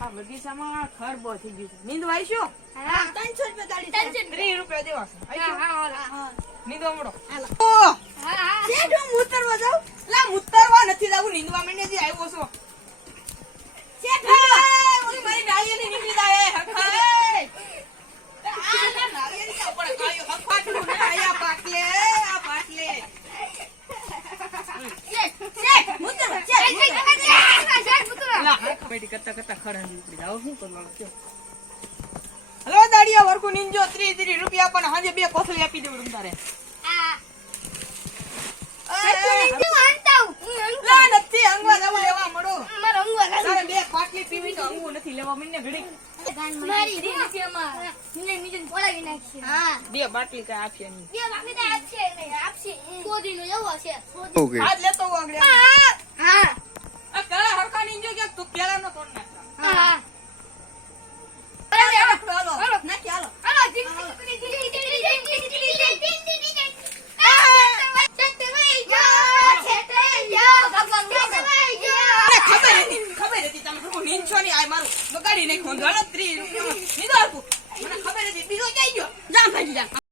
આ બગીચામાં ખરબો થઈ ગયું છે. નીંદવા આવીશું? 300 રૂપિયા દેવા છે. નીંદવા મળો. મુતરવા નથી જવું, નીંદવા મને જે આવ્યો છો. મારી નાળિયેરની નીકળી જાય. હલો દાડિયા વર્ગુ નીંજો 30 રૂપિયા પણ હાજે 2 કોથળી આપી દેવું તારે. નથી અંગવા જવું લેવા મળો. તારે 2 પાટલી પીવી તો અંગવું નથી લેવા મને ઘડી. 2 બાટલી કઈ આપશે નહીં. આજ લેતો હું આગળ. આ કાળા હરકા નીંજો કે તું પેલા નો તોડ નાખ. ખબર હતી તમે નીંદશો નહીં. આ મારું બગાડી નાખ્યું. 30 રૂપિયા મને ખબર હતી. બીજો ક્યાં ગયો? જામ ભાઈ જા.